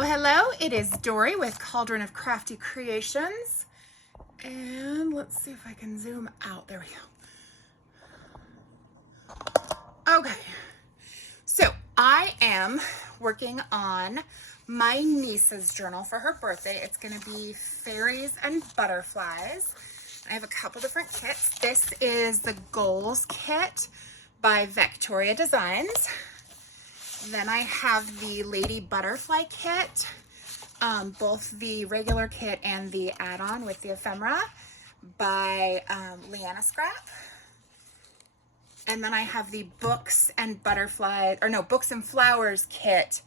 Hello, hello. It is Dory with Cauldron of Crafty Creations. And let's see if I can zoom out. There we go. Okay. So I am working on my niece's journal for her birthday. It's going to be fairies and butterflies. I have a couple different kits. This is the Goals kit by Victoria Designs. Then I have the Lady Butterfly kit, both the regular kit and the add-on with the ephemera by Lianascrap. And then I have the Books and Flowers kit,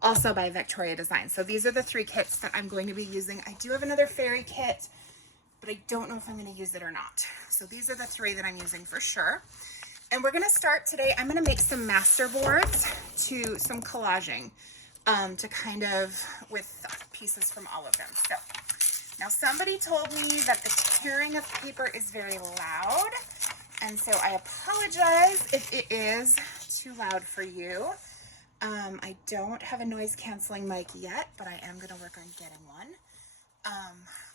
also by Victoria Designs. So these are the three kits that I'm going to be using. I do have another fairy kit, but I don't know if I'm going to use it or not. So these are the three that I'm using for sure. And we're going to start today. I'm going to make some masterboards to some collaging to kind of with pieces from all of them. So now somebody told me that the tearing of paper is very loud. And so I apologize if it is too loud for you. I don't have a noise canceling mic yet, but I am going to work on getting one.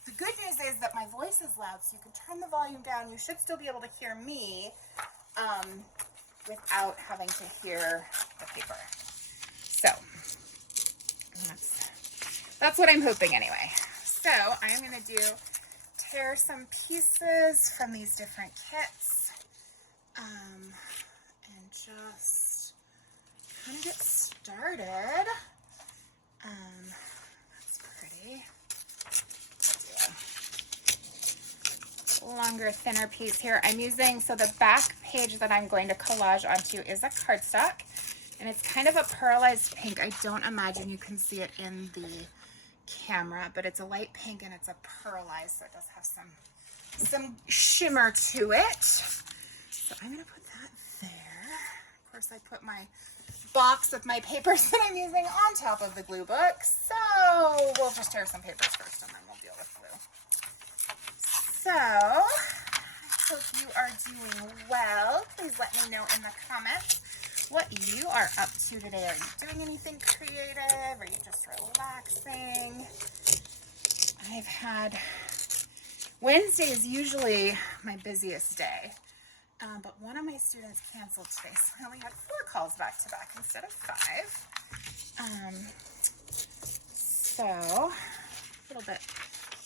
The good news is that my voice is loud, so you can turn the volume down. You should still be able to hear me without having to hear the paper. So that's what I'm hoping anyway. So I am going to tear some pieces from these different kits and just kind of get started. That's pretty. Longer, thinner piece here. I'm using, so the back page that I'm going to collage onto is a cardstock, and it's kind of a pearlized pink. I don't imagine you can see it in the camera, but it's a light pink and it's a pearlized, so it does have some shimmer to it. So I'm going to put that there. Of course, I put my box with my papers that I'm using on top of the glue book. So we'll just tear some papers first and then we'll deal with glue. So, I hope you are doing well. Please let me know in the comments what you are up to today. Are you doing anything creative? Are you just relaxing? I've had Wednesday is usually my busiest day, but one of my students canceled today, so I only had 4 calls back to back instead of 5. So, a little bit.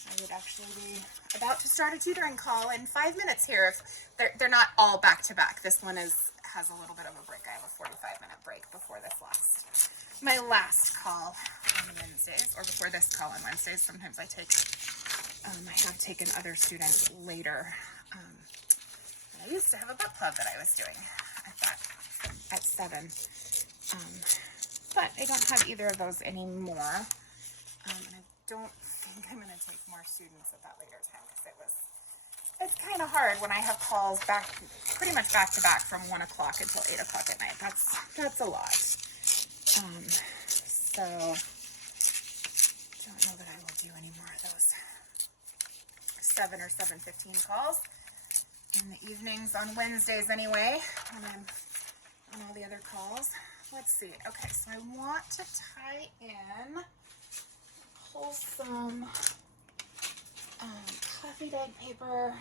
I would actually be about to start a tutoring call in 5 minutes here. If they're not all back to back. This one has a little bit of a break. I have a 45-minute break before my last call on Wednesdays, or before this call on Wednesdays. Sometimes I have taken other students later. I used to have a book club that I was doing at 7. But I don't have either of those anymore. And I don't think I'm going to take more students at that later time, because it's kind of hard when I have calls pretty much back to back from 1 o'clock until 8 o'clock at night. That's a lot. So don't know that I will do any more of those 7 or 7:15 calls in the evenings on Wednesdays anyway, when I'm on all the other calls. Let's see. Okay, so I want to tie in, pull some coffee dyed paper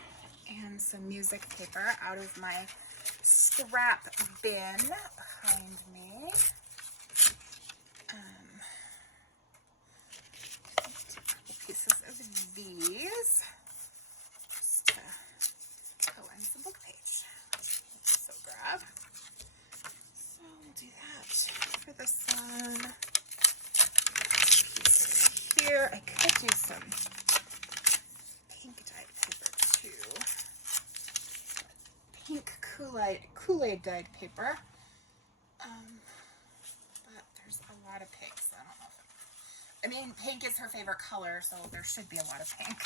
and some music paper out of my scrap bin behind me. A couple pieces of these just to go in the book page. So grab. So we'll do that for this one. Here, I could do some pink dyed paper too. Pink Kool-Aid dyed paper. But there's a lot of pink, so I don't know if pink is her favorite color, so there should be a lot of pink.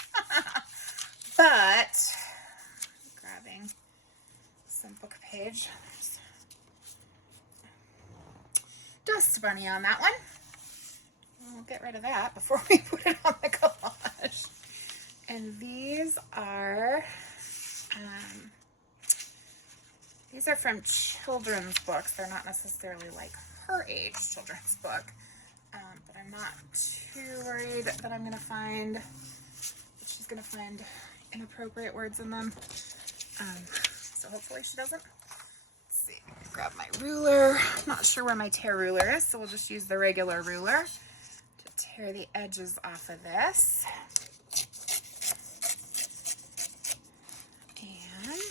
But grabbing some book page. There's dust bunny on that one. We'll get rid of that before we put it on the collage. And these are from children's books. They're not necessarily like her age children's book, but I'm not too worried that I'm gonna find, that she's gonna find inappropriate words in them. So hopefully she doesn't. Let's see, grab my ruler. I'm not sure where my tear ruler is, so we'll just use the regular ruler to tear the edges off of this. And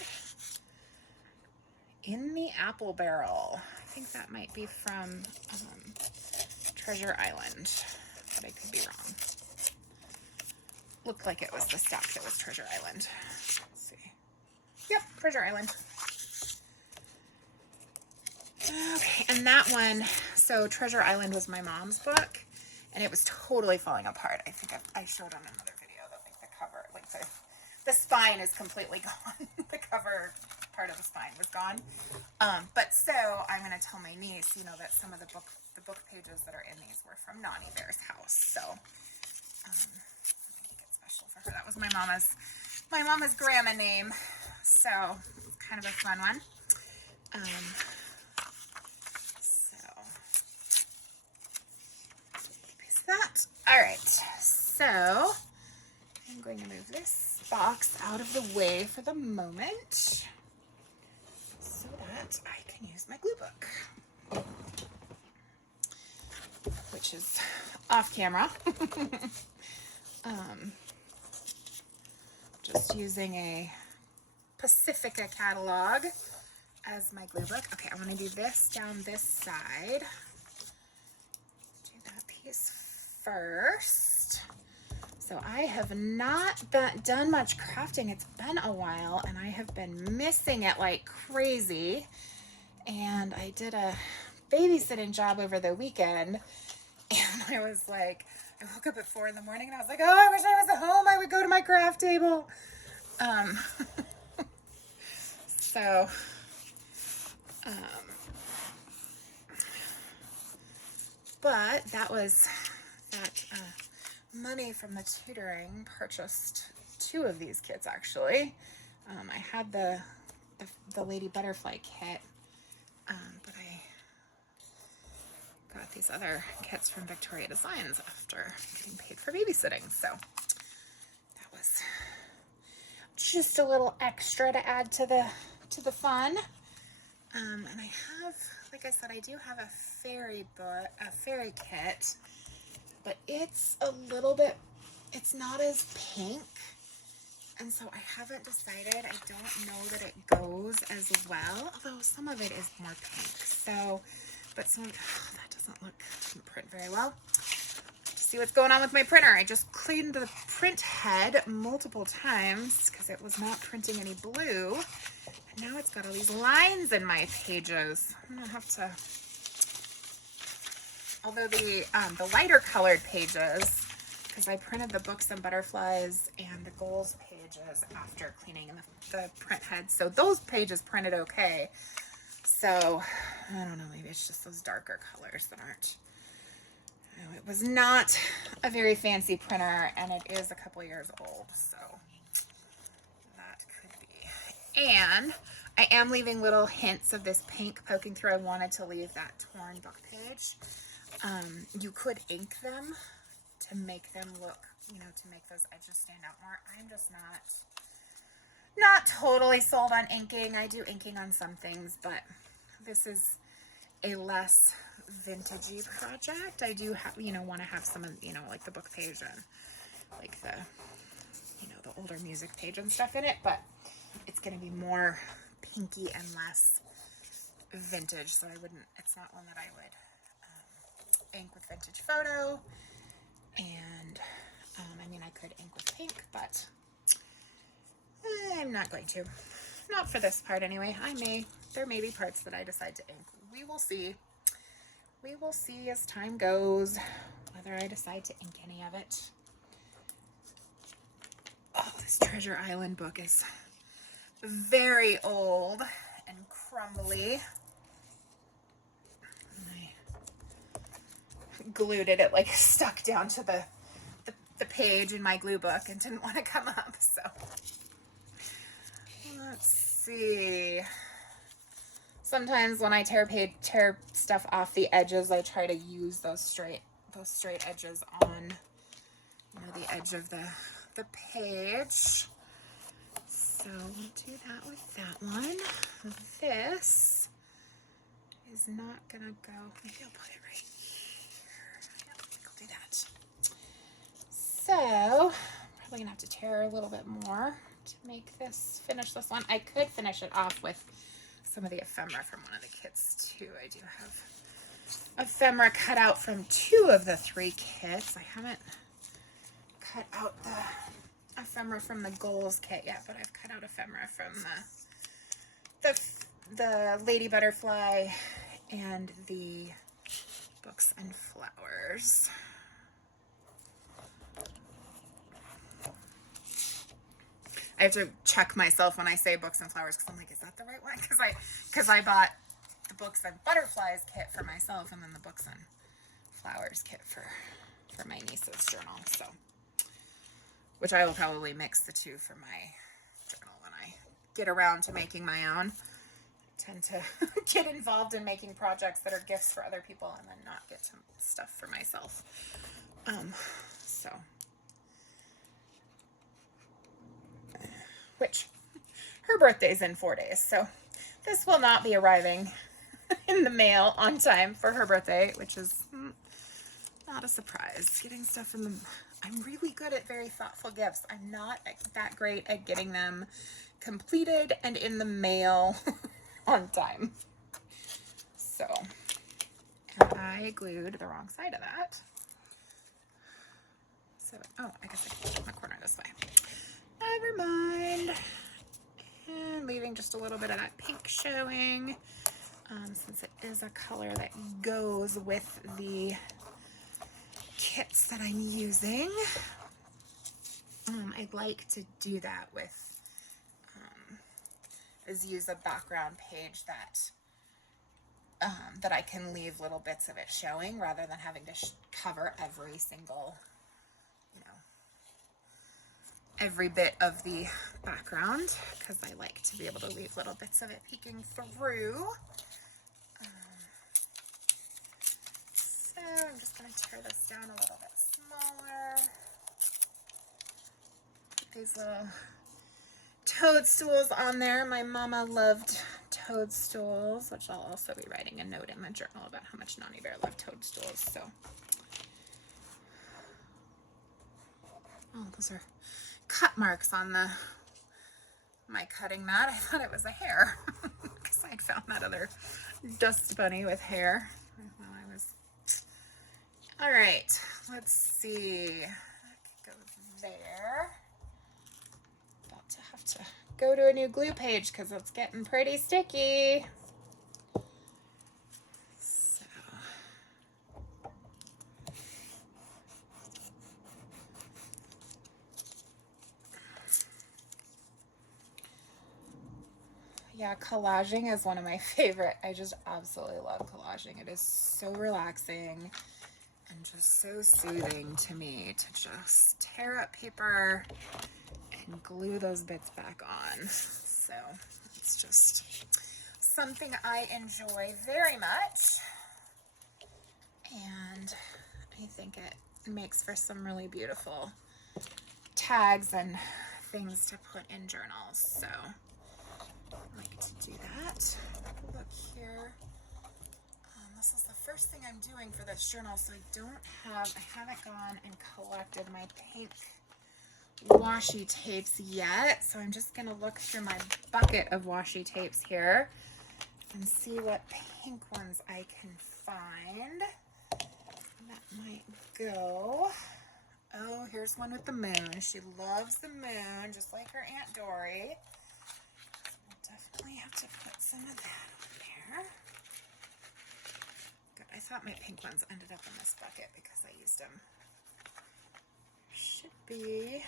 in the apple barrel, I think that might be from Treasure Island, but I could be wrong. Looked like it was the stack that was Treasure Island. Let's see. Yep, Treasure Island. Okay, and that one, so Treasure Island was my mom's book, and it was totally falling apart. I think I showed on another video that like the cover, like the spine is completely gone. The cover part of the spine was gone. But so I'm gonna tell my niece, you know, that some of the book pages that are in these were from Nani Bear's house. So make it special for her. That was my mama's grandma name. So it's kind of a fun one. That. All right, so I'm going to move this box out of the way for the moment so that I can use my glue book, which is off camera. Just using a Pacifica catalog as my glue book. Okay, I want to do this down this side. Do that piece first. So I have not done much crafting. It's been a while and I have been missing it like crazy. And I did a babysitting job over the weekend and I was like, I woke up at 4 in the morning and I was like, oh, I wish I was at home. I would go to my craft table. But that was that money from the tutoring purchased 2 of these kits actually. I had the Lady Butterfly kit, but I got these other kits from Victoria Designs after getting paid for babysitting. So that was just a little extra to add to the fun. And I have, like I said, I do have a fairy kit, but it's a little bit, it's not as pink. And so I haven't decided. I don't know that it goes as well, although some of it is more pink. So, but some, that doesn't print very well. See what's going on with my printer. I just cleaned the print head multiple times because it was not printing any blue. And now it's got all these lines in my pages. I'm gonna have to, although the lighter colored pages, because I printed the books and butterflies and the goals pages after cleaning the print head. So those pages printed okay. So I don't know, maybe it's just those darker colors that aren't. It was not a very fancy printer and it is a couple years old, so that could be. And I am leaving little hints of this pink poking through. I wanted to leave that torn book page. You could ink them to make them look, you know, to make those edges stand out more. I'm just not totally sold on inking. I do inking on some things, but this is a less vintagey project. I do have, you know, want to have some of, you know, like the book page and like the, you know, the older music page and stuff in it, but it's going to be more pinky and less vintage. So I wouldn't, it's not one that I would ink with vintage photo. And I mean, I could ink with pink, but I'm not going to. Not for this part anyway. There may be parts that I decide to ink. We will see. We will see as time goes whether I decide to ink any of it. Oh, this Treasure Island book is very old and crumbly. I glued it like stuck down to the page in my glue book and didn't want to come up, so let's see. Sometimes when I tear stuff off the edges, I try to use those those straight edges on, you know, the edge of the page. So we'll do that with that one. This is not gonna go, maybe I'll put it right here. Yeah, I think I'll do that. So, probably gonna have to tear a little bit more to make this, finish this one. I could finish it off with some of the ephemera from one of the kits too. I do have ephemera cut out from 2 of the 3 kits. I haven't cut out the ephemera from the goals kit yet, but I've cut out ephemera from the lady butterfly and the books and flowers. I have to check myself when I say books and flowers because I'm like, is that the right one? Because I bought the books and butterflies kit for myself and then the books and flowers kit for my niece's journal. So, which I will probably mix the 2 for my journal when I get around to making my own. I tend to get involved in making projects that are gifts for other people and then not get to stuff for myself. Which her birthday's in 4 days, so this will not be arriving in the mail on time for her birthday, which is not a surprise. Getting stuff in the... I'm really good at very thoughtful gifts. I'm not that great at getting them completed and in the mail on time. So, and I glued the wrong side of that. So, oh, I guess I can flip my corner this way. Never mind. And leaving just a little bit of that pink showing, since it is a color that goes with the kits that I'm using. I'd like to do that with, is use a background page that that I can leave little bits of it showing rather than having to cover every single, you know, every bit of the background, because I like to be able to leave little bits of it peeking through. So I'm just going to tear this down a little bit smaller. Put these little toadstools on there. My mama loved toadstools, which I'll also be writing a note in my journal about how much Nani Bear loved toadstools. So, oh, those are cut marks on my cutting mat. I thought it was a hair because I'd found that other dust bunny with hair while I was... All right, let's see. I could go there. About to have to go to a new glue page because it's getting pretty sticky. So, yeah, collaging is one of my favorite. I just absolutely love collaging. It is so relaxing and just so soothing to me to just tear up paper and glue those bits back on. So it's just something I enjoy very much, and I think it makes for some really beautiful tags and things to put in journals. So I like to do that. Look here. This is the first thing I'm doing for this journal, so I haven't gone and collected my pink washi tapes yet. So I'm just going to look through my bucket of washi tapes here and see what pink ones I can find. That might go. Oh, here's one with the moon. She loves the moon, just like her Aunt Dory. We'll definitely have to put some of that on there. Good. I thought my pink ones ended up in this bucket because I used them. Should be.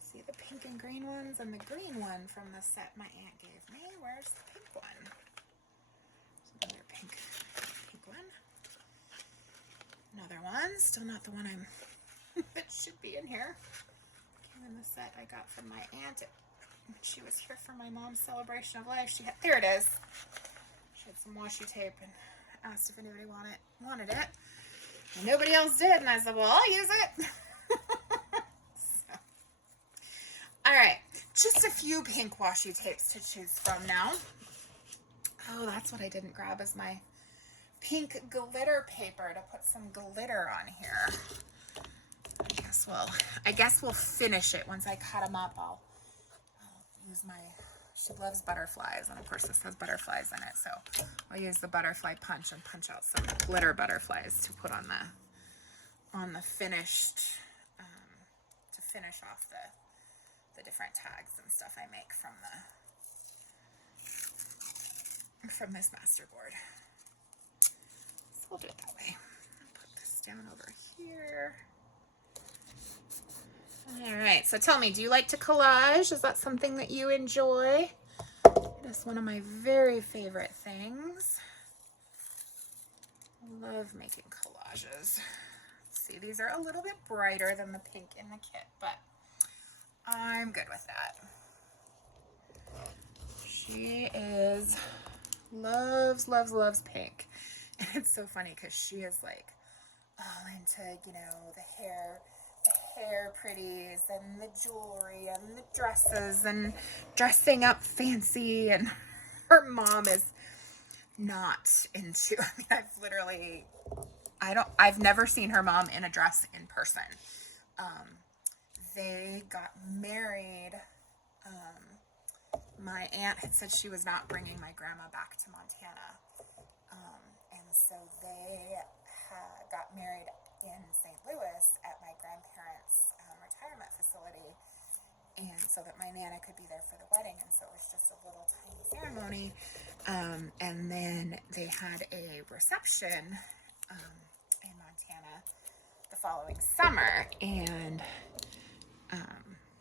See the pink and green ones and the green one from the set my aunt gave me. Where's the pink one? There's another pink one. Another one. Still not the one I'm that should be in here. Came in the set I got from my aunt when she was here for my mom's celebration of life. There it is. She had some washi tape and asked if anybody wanted it. And nobody else did, and I said, well, I'll use it. So. All right, just a few pink washi tapes to choose from now. Oh, that's what I didn't grab is my pink glitter paper to put some glitter on here. I guess we'll finish it once I cut them up. I'll use my, she loves butterflies, and of course this has butterflies in it, so I'll use the butterfly punch and punch out some glitter butterflies to put on the finished, to finish off the different tags and stuff I make from this masterboard. So we'll do it that way. I'll put this down over here. All right, so tell me, do you like to collage? Is that something that you enjoy? It's one of my very favorite things. I love making collages. See, these are a little bit brighter than the pink in the kit, but I'm good with that. She loves pink. And it's so funny because she is like all into, you know, the hair pretties and the jewelry and the dresses and dressing up fancy, and her mom is not into, I mean, I've never seen her mom in a dress in person. They got married. My aunt had said she was not bringing my grandma back to Montana. And so they got married in St. Louis at my grandparents' retirement facility, and so that my Nana could be there for the wedding. And so it was just a little tiny ceremony, and then they had a reception in Montana the following summer, and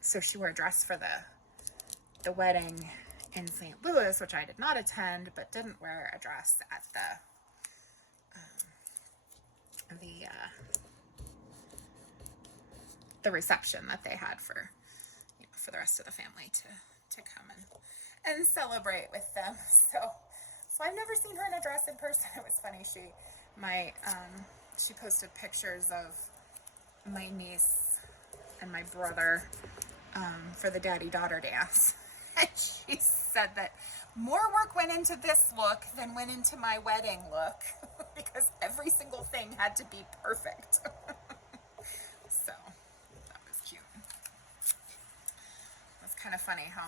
so she wore a dress for the wedding in St. Louis, which I did not attend, but didn't wear a dress at the reception that they had for, you know, for the rest of the family to come and celebrate with them. So I've never seen her in a dress in person. It was funny. She posted pictures of my niece and my brother for the daddy-daughter dance. And she said that more work went into this look than went into my wedding look because every single thing had to be perfect. So that was cute. It's kind of funny how,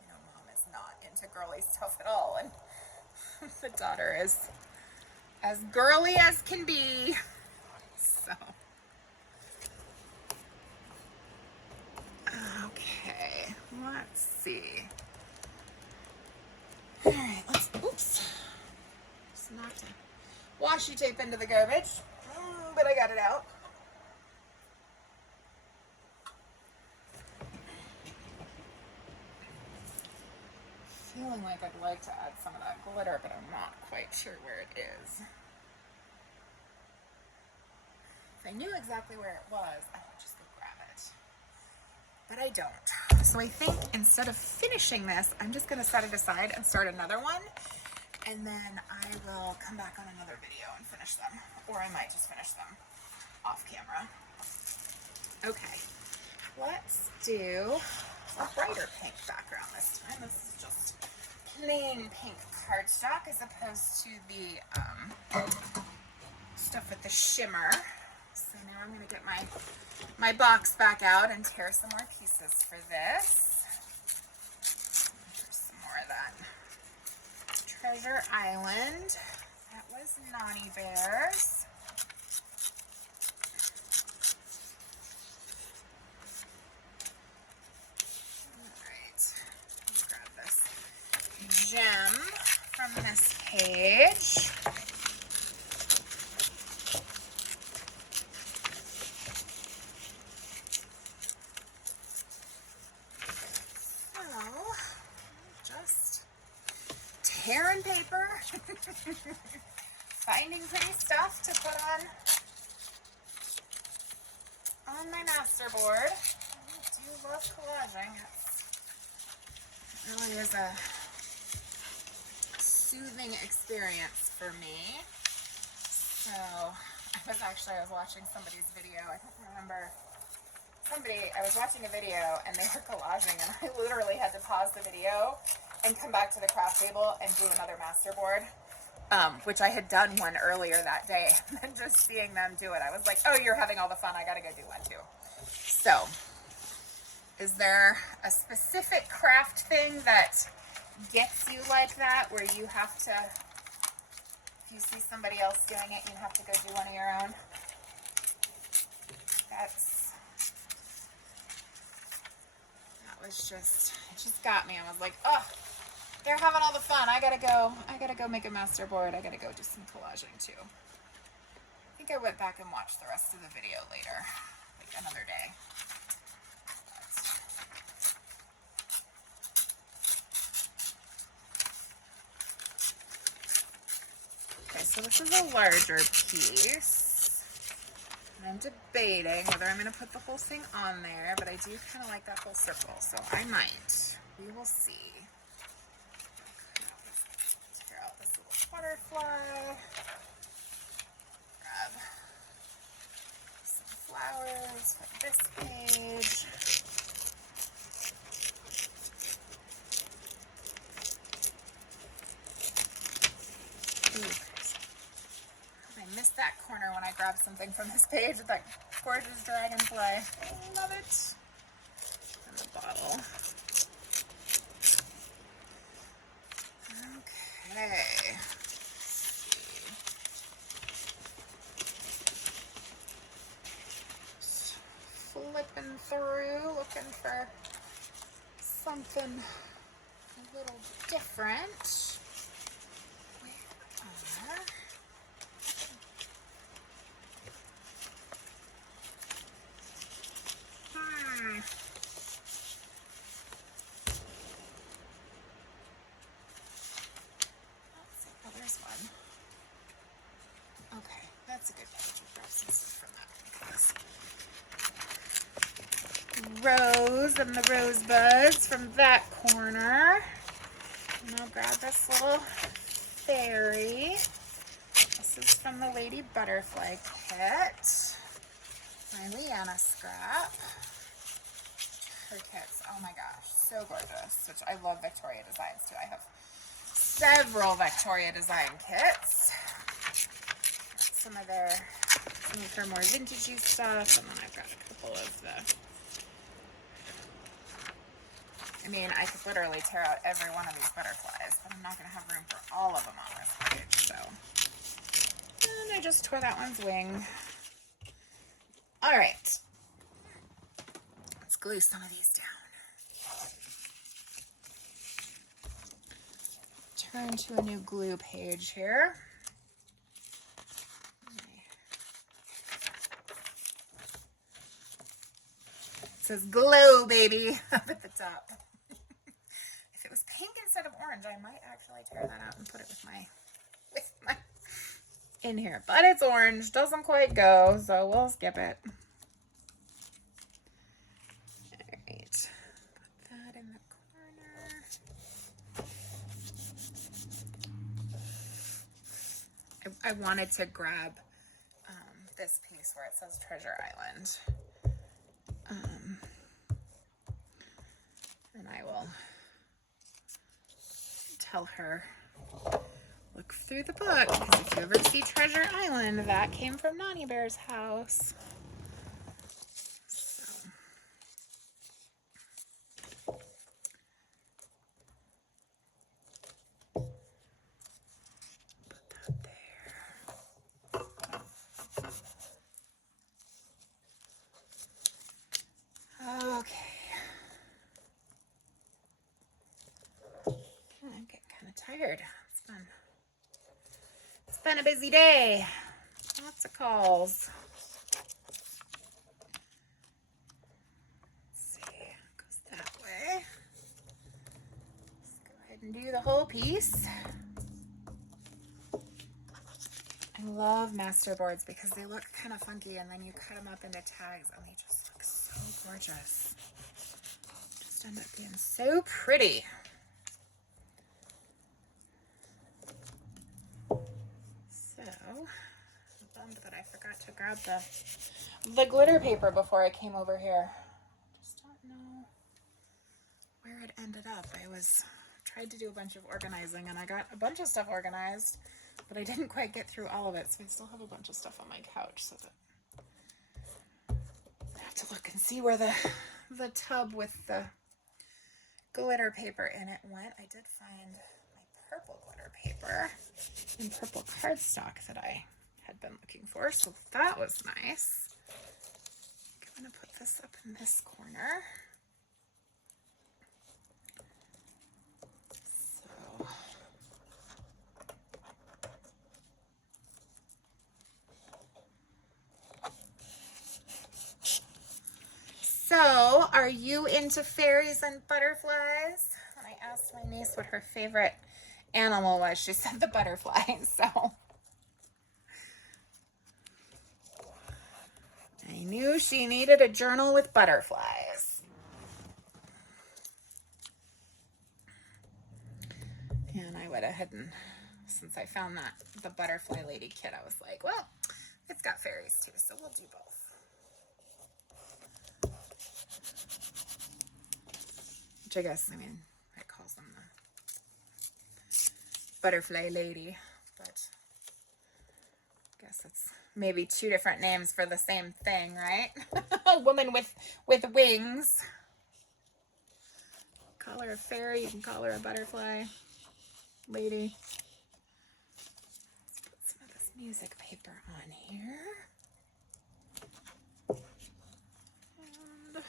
you know, mom is not into girly stuff at all, and the daughter is as girly as can be. So okay, let's see. All right, oops. Just knocked the washi tape into the garbage, but I got it out. Feeling like I'd like to add some of that glitter, but I'm not quite sure where it is. If I knew exactly where it was, I would just go grab it. But I don't. So I think instead of finishing this, I'm just going to set it aside and start another one. And then I will come back on another video and finish them. Or I might just finish them off camera. Okay. Let's do a brighter pink background this time. This is just plain pink cardstock as opposed to the stuff with the shimmer. So now I'm going to get my box back out and tear some more pieces for this. There's some more of that Treasure Island. That was Naughty Bears. Gem from this page. So, just tearing paper, finding pretty stuff to put on my masterboard. I do love collaging. It really is a soothing experience for me. Oh, I was watching somebody's video. I don't remember. I was watching a video and they were collaging, and I literally had to pause the video and come back to the craft table and do another masterboard, which I had done one earlier that day. And just seeing them do it, I was like, oh, you're having all the fun. I got to go do one too. So, is there a specific craft thing that gets you like that, where you have to, if you see somebody else doing it, you have to go do one of your own? It just got me. I was like, oh, they're having all the fun. I gotta go make a masterboard. I gotta go do some collaging too. I think I went back and watched the rest of the video later, like another day. Okay, so this is a larger piece. I'm debating whether I'm going to put the whole thing on there, but I do kind of like that whole circle, so I might. We will see. Tear out this little butterfly. Grab some flowers for this page. Ooh. I missed that corner when I grabbed something from this page with that gorgeous dragonfly. I love it. And the bottle. Okay. Just flipping through, looking for something a little different. That's a good page. We'll grab some stuff from that. Rose and the rosebuds from that corner. And I'll grab this little fairy. This is from the Lady Butterfly kit. My Lianascrap. Her kits, oh my gosh, so gorgeous. Which I love Victoria designs too. I have several Victoria design kits. Some of her more vintagey stuff, and then I've got a couple of I mean, I could literally tear out every one of these butterflies, but I'm not going to have room for all of them on this page, so. And I just tore that one's wing. All right. Let's glue some of these down. Turn to a new glue page here. It says glow, baby, up at the top. If it was pink instead of orange, I might actually tear that out and put it with my in here. But it's orange, doesn't quite go, so we'll skip it. All right, put that in the corner. I wanted to grab this piece where it says Treasure Island. And I will tell her, look through the book, because if you ever see Treasure Island, that came from Nani Bear's house. So. Put that there. Okay. I'm getting kind of tired. It's been a busy day. Lots of calls. Let's see. It goes that way. Let's go ahead and do the whole piece. I love Masterboards because they look kind of funky, and then you cut them up into tags and they just look so gorgeous. Just end up being so pretty. So bummed that I forgot to grab the glitter paper before I came over here. Just don't know where it ended up. I tried to do a bunch of organizing and I got a bunch of stuff organized, but I didn't quite get through all of it, so I still have a bunch of stuff on my couch, so that I have to look and see where the tub with the glitter paper in it went. I did find my purple glitter paper and purple cardstock that I had been looking for, so that was nice. I'm going to put this up in this corner. So, are you into fairies and butterflies? When I asked my niece what her favorite animal was, she said the butterflies, so I knew she needed a journal with butterflies. And I went ahead and, since I found the butterfly lady kit, I was like, well, it's got fairies too, so we'll do both. Which I guess, I mean, it calls them the butterfly lady, but I guess it's maybe two different names for the same thing, right? A woman with wings. Call her a fairy, you can call her a butterfly lady. Let's put some of this music paper on here. And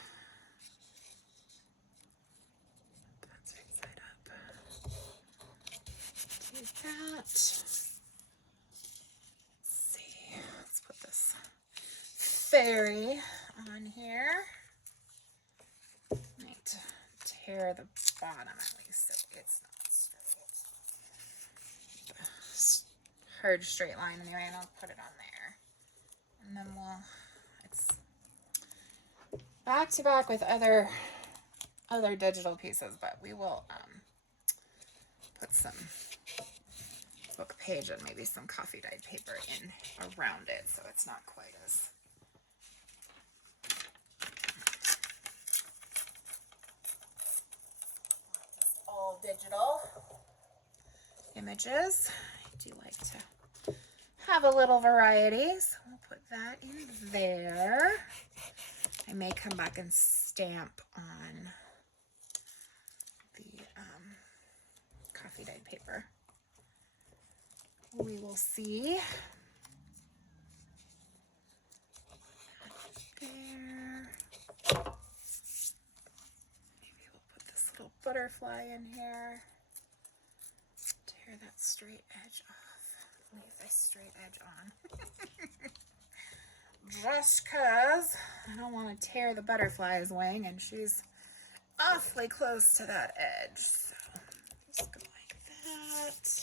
that's right side up. Do that. Let's see. Let's put this fairy on here. Need to tear the bottom at least so it's not straight. Hard straight line anyway, and I'll put it on there. And then it's back to back with other digital pieces, but we will put some book page and maybe some coffee dyed paper in around it so it's not quite as all digital images. I do like to have a little variety, so we'll put that in there. I may come back and stamp on the coffee dyed paper. We will see. There. Maybe we'll put this little butterfly in here. Tear that straight edge off. Leave this straight edge on. Just because I don't want to tear the butterfly's wing, and she's awfully close to that edge. So just go like that.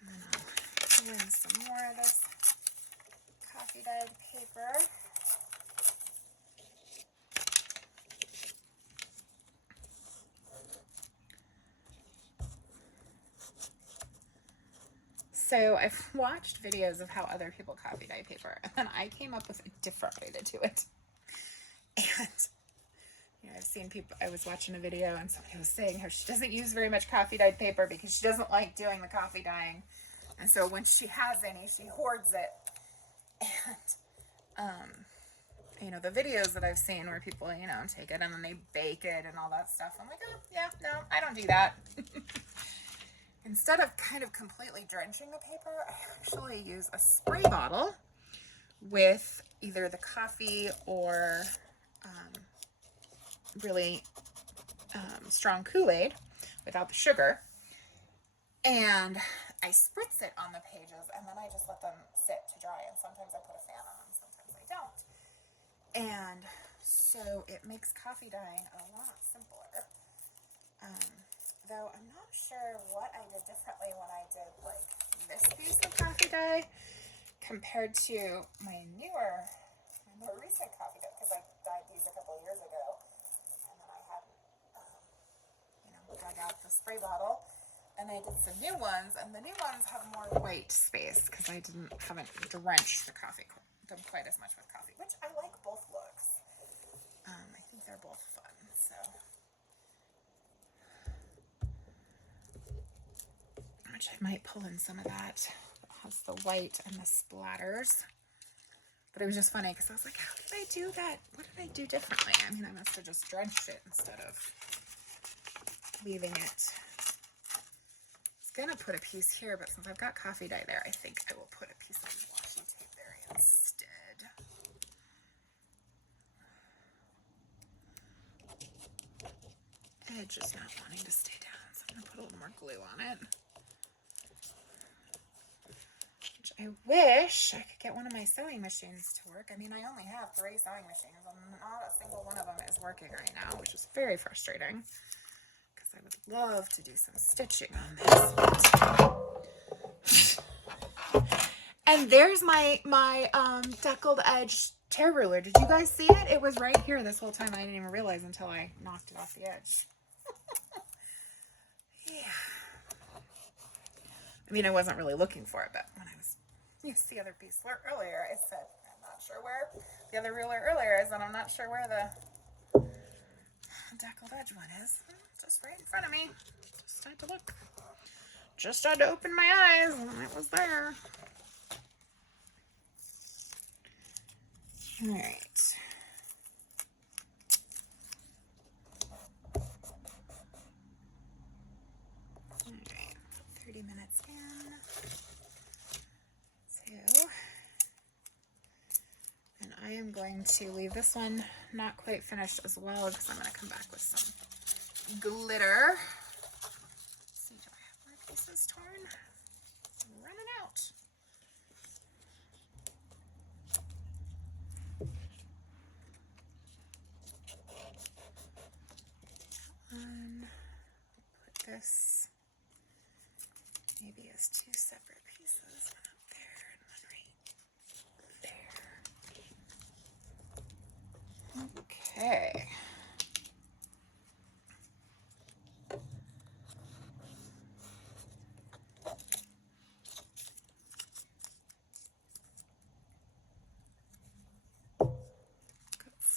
And then I'll pull in some more of this coffee dyed paper. So I've watched videos of how other people coffee dye paper, and then I came up with a different way to do it. And I've seen people, I was watching a video and somebody was saying how she doesn't use very much coffee dyed paper because she doesn't like doing the coffee dyeing. And so when she has any, she hoards it. And, the videos that I've seen where people, take it and then they bake it and all that stuff. I'm like, oh, yeah, no, I don't do that. Instead of kind of completely drenching the paper, I actually use a spray bottle with either the coffee or really strong Kool-Aid without the sugar. And I spritz it on the pages and then I just let them sit to dry. And sometimes I put a fan on them, sometimes I don't. And so it makes coffee dyeing a lot simpler. Though I'm not sure what I did differently when I did like this piece of coffee dye compared to my more recent coffee dye, because I dyed these a couple of years ago, and then I had, dug out the spray bottle And I did some new ones, and the new ones have more white space because I haven't drenched the coffee done quite as much with coffee, which I like both looks. I think they're both fun, so. Which I might pull in some of that. It has the white and the splatters. But it was just funny because I was like, how did I do that? What did I do differently? I mean, I must have just drenched it instead of leaving it. I was going to put a piece here, but since I've got coffee dye there, I think I will put a piece of washi tape there instead. Edge is not wanting to stay down, so I'm going to put a little more glue on it. Which I wish I could get one of my sewing machines to work. I mean, I only have 3 sewing machines, and not a single one of them is working right now, which is very frustrating. I would love to do some stitching on this. And there's my deckled edge tear ruler. Did you guys see it? It was right here this whole time. I didn't even realize until I knocked it off the edge. Yeah. I mean, I wasn't really looking for it, but when I was the other piece earlier, I said, I'm not sure where the other ruler earlier is, and I'm not sure where the deckled edge one is. Just right in front of me. Just had to look. Just had to open my eyes and it was there. All right. All right. 30 minutes in. 2. And I am going to leave this one not quite finished as well because I'm going to come back with some glitter. Let's see, do I have more pieces torn? I'm running out. Put this maybe as 2 separate pieces. One up there and one right there. Okay.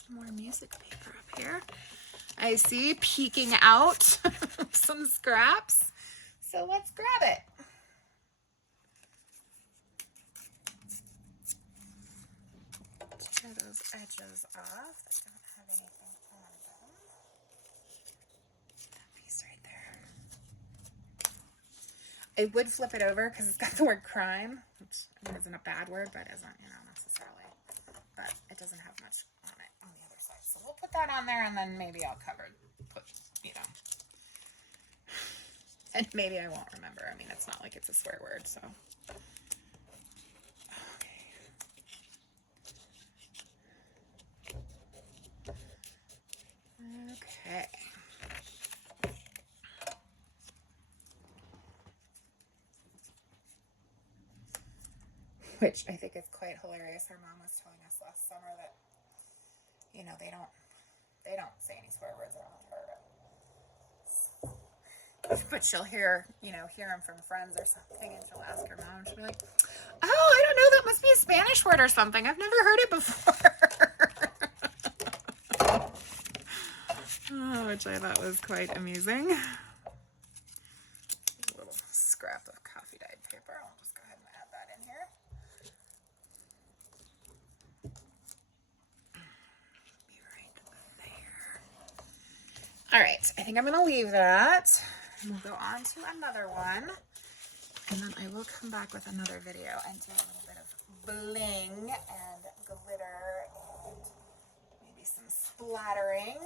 More music paper up here. I see peeking out some scraps. So let's grab it. Tear those edges off that don't have anything on them. That piece right there. I would flip it over because it's got the word crime, which I mean isn't a bad word, but isn't, necessarily. But it doesn't have much on it on the other side. So we'll put that on there and then maybe I'll put, and maybe I won't remember. I mean, it's not like it's a swear word, so. Okay. Which I think is quite hilarious. Our mom was telling us last summer that, they don't say any swear words around her. But she'll hear them from friends or something, and she'll ask her mom, and she'll be like, oh, I don't know, that must be a Spanish word or something. I've never heard it before. Oh, which I thought was quite amusing. A little scrap of coffee dyed paper. I'll just go ahead and add that in here. Be right there. All right, I think I'm going to leave that. And we'll go on to another one. And then I will come back with another video and do a little bit of bling and glitter and maybe some splattering.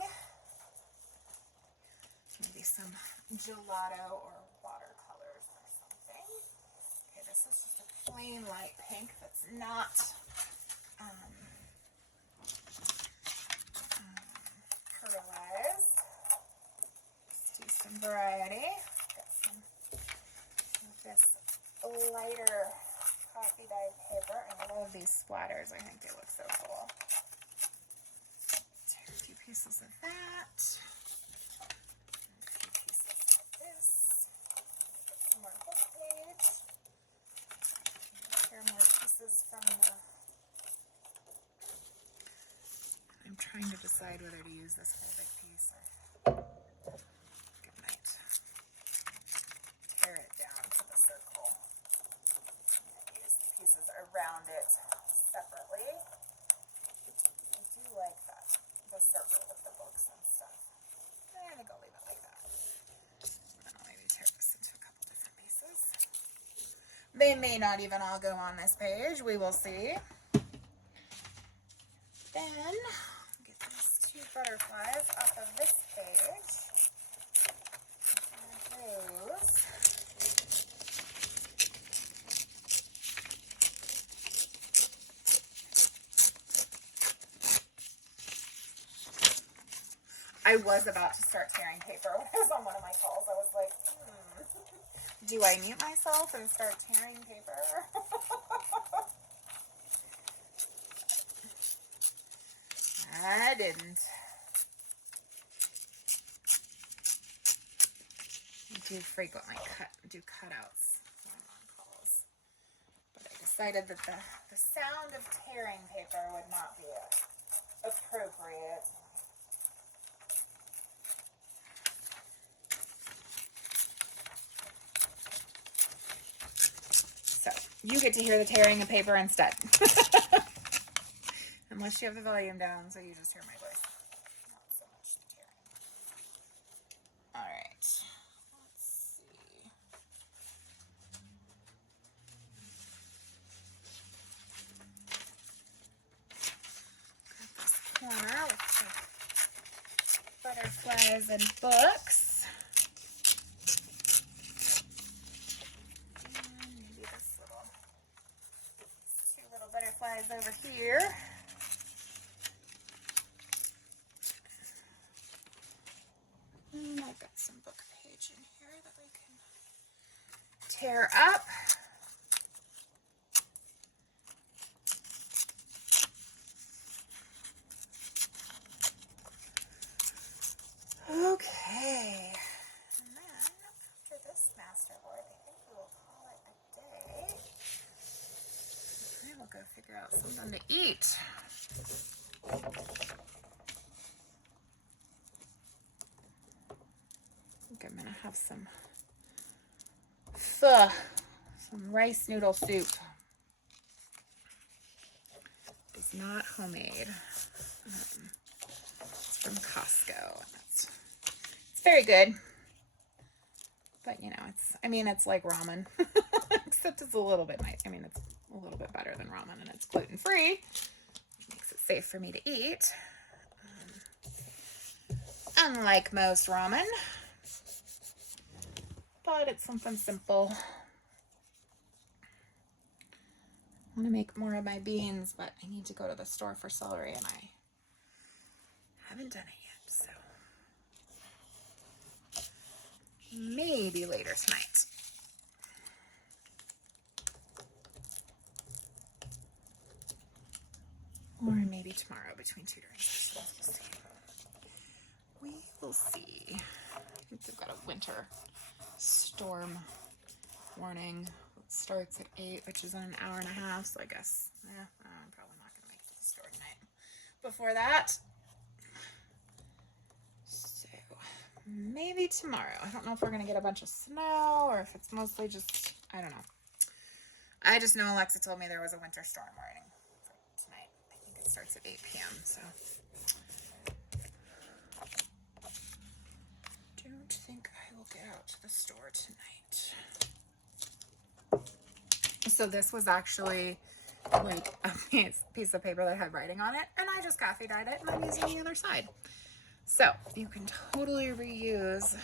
Maybe some gelato or watercolors or something. Okay, this is just a plain light pink that's not pearlized. Let's do some variety. Got some of this lighter coffee dyed paper. I love these splatters. I think they look so cool. Tear a few pieces of that. boxes from the... I'm trying to decide whether to use this whole big piece or I might tear it down to the circle. Use the pieces around it separately. I do like that, the circle with the books and stuff. I think I'll leave it like that. I'll maybe tear this into a couple different pieces. They may not even all go on this page. We will see. Then get these two butterflies off of this page. And those. I was about to start tearing paper when I was on one of my calls. I was like, do I mute myself and start tearing paper? I didn't. I do frequently do cutouts when I'm on calls. But I decided that the sound of tearing paper would not be appropriate. So you get to hear the tearing of paper instead. Unless you have the volume down, so you just hear my voice. Not so much the tearing. All right. Let's see. Got this corner with the butterflies and books. And maybe these two little butterflies over here. I've got some book page in here that we can tear up. Okay. And then after this masterboard, I think we will call it a day. And we'll go figure out something to eat. I think I'm gonna have some pho, some rice noodle soup. It's not homemade. It's from Costco. And it's very good. But you know, it's like ramen. Except it's a little bit it's a little bit better than ramen, and it's gluten-free, which makes it safe for me to eat. Unlike most ramen. But it's something simple. I want to make more of my beans, but I need to go to the store for celery, and I haven't done it yet, so maybe later tonight. Or maybe tomorrow between tutoring sessions. We will see. I think they've got a winter storm warning. It starts at 8, which is in an hour and a half, so I guess I'm probably not going to make it to the store tonight before that. So maybe tomorrow. I don't know if we're going to get a bunch of snow or if it's mostly just, I don't know. I just know Alexa told me there was a winter storm warning for tonight. I think it starts at 8 p.m. So don't think I will get out to the store tonight. So this was actually like a piece of paper that had writing on it, and I just coffee dyed it, and I'm using the other side. So you can totally reuse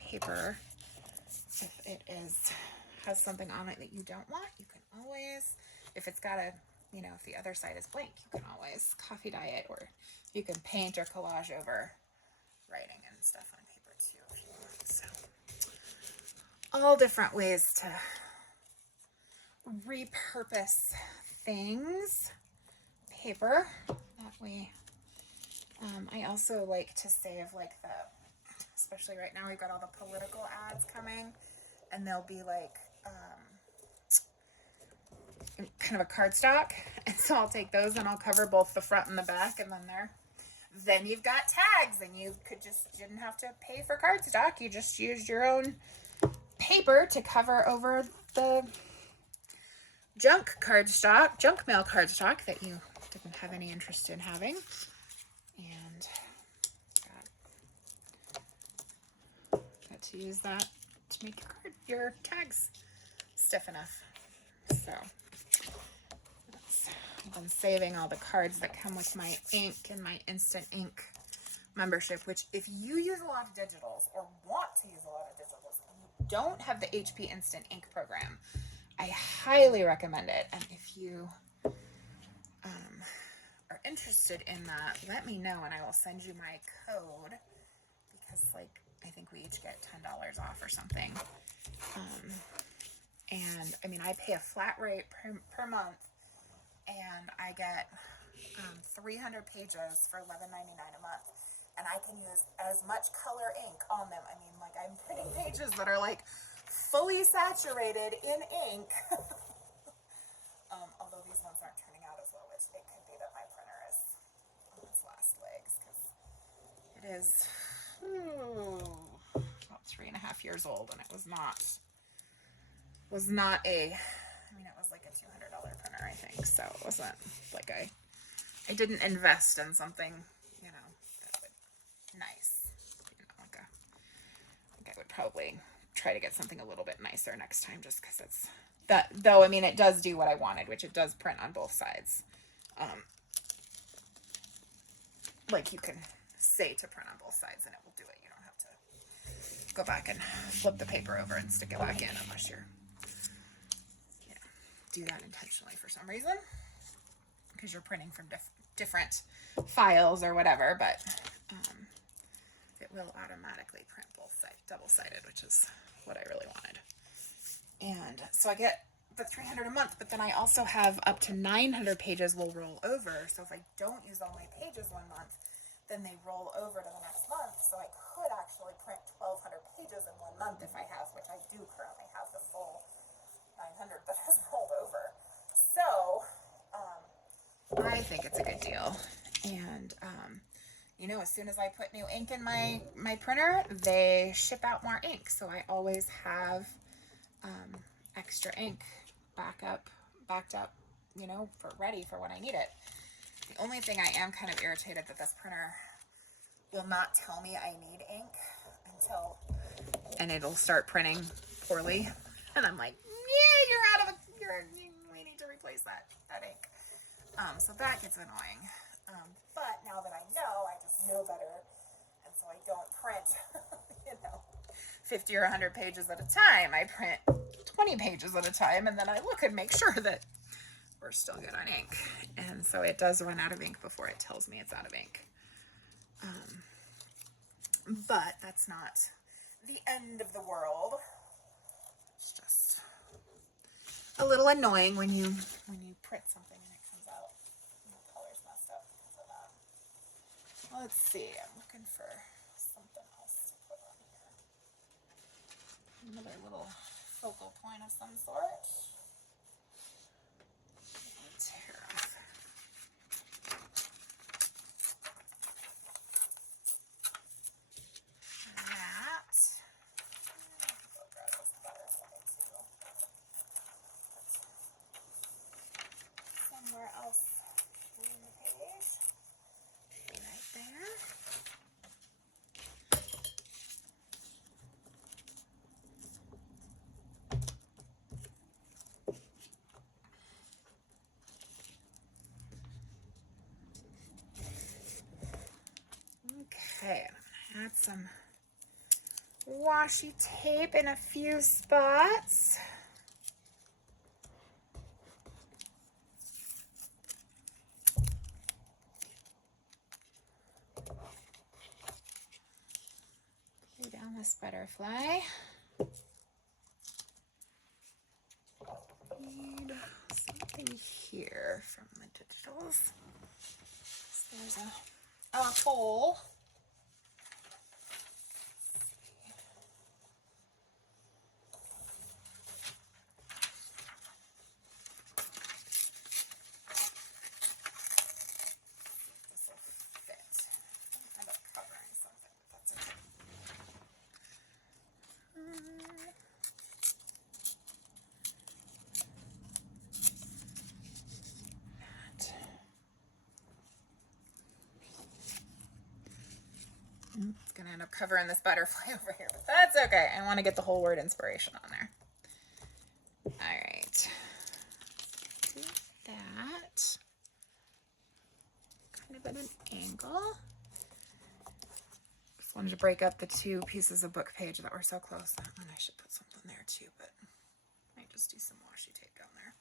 paper if it has something on it that you don't want. You can always, if it's got a, if the other side is blank, you can always coffee dye it, or you can paint or collage over writing and stuff on paper too if you want. So all different ways to repurpose things. Paper that way. I also like to save especially right now we've got all the political ads coming, and they'll be like kind of a cardstock. And so I'll take those and I'll cover both the front and the back, and then you've got tags, and you didn't have to pay for cardstock. You just used your own paper to cover over the junk mail cardstock that you didn't have any interest in having. And got to use that to make your tags stiff enough. So I've been saving all the cards that come with my ink and my instant ink membership, which if you use a lot of digitals or want to use a lot of digitals and you don't have the HP Instant Ink program, I highly recommend it. And if you are interested in that, let me know and I will send you my code, because I think we each get $10 off or something. And I mean, I pay a flat rate per month, and I get 300 pages for $11.99 a month, and I can use as much color ink on them. I mean, I'm printing pages that are fully saturated in ink. Although these ones aren't turning out as well, which it could be that my printer is on its last legs, because it is about 3.5 years old, and it was not a, I mean, it was like a $200 printer, I think. So it wasn't like I didn't invest in something, that would nice. I would probably try to get something a little bit nicer next time, just because it's that, though. I mean, it does do what I wanted, which it does print on both sides. You can say to print on both sides and it will do it. You don't have to go back and flip the paper over and stick it back in unless you're do that intentionally for some reason, because you're printing from different files or whatever, but it will automatically print both sides, double-sided, which is what I really wanted. And so I get the 300 a month, but then I also have up to 900 pages will roll over. So if I don't use all my pages one month, then they roll over to the next month. So I could actually print 1,200 pages in one month if I have, which I do currently have the full 900 that has rolled over. So I think it's a good deal. And as soon as I put new ink in my printer, they ship out more ink. So I always have extra ink backed up, ready for when I need it. The only thing I am kind of irritated that this printer will not tell me I need ink and it'll start printing poorly. And I'm like, yeah, we need to replace that ink. So that gets annoying. But now that I know, I just know better. And so I don't print, 50 or 100 pages at a time. I print 20 pages at a time, and then I look and make sure that we're still good on ink. And so it does run out of ink before it tells me it's out of ink. But that's not the end of the world. It's just a little annoying when you print something and it comes out and the color's messed up because of that. Let's see, I'm looking for something else to put on here. Another little focal point of some sort. Tear off. That. Go grab this butterfly too. Somewhere else in the page. Right there. Okay, I'm gonna add some washi tape in a few spots. Glue down this butterfly. Need something here from the digitals. So there's a hole. covering this butterfly over here, but that's okay. I want to get the whole word inspiration on there. All right. Do that. Kind of at an angle. Just wanted to break up the two pieces of book page that were so close. And I should put something there too, but I might just do some washi tape down there.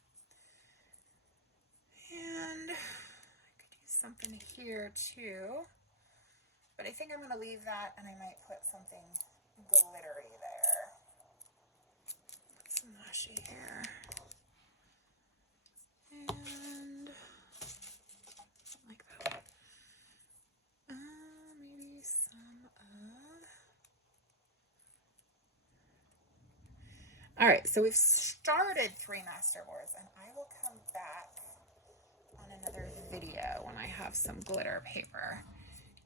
And I could use something here too. But I think I'm going to leave that, and I might put something glittery there. Put some washi here. And like that. Maybe some of... All right, so we've started 3 masterboards, and I will come back on another video when I have some glitter paper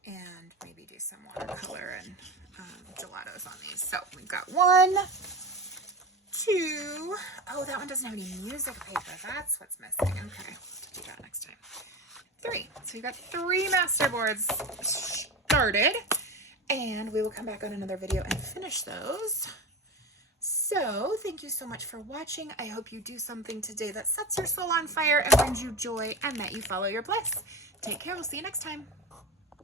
and maybe do some watercolor and gelatos on these. So we've got 1, 2, oh, that one doesn't have any music paper. That's what's missing. Okay, do that next time. 3. So we've got 3 masterboards started, and we will come back on another video and finish those. So thank you so much for watching. I hope you do something today that sets your soul on fire and brings you joy and that you follow your bliss. Take care. We'll see you next time.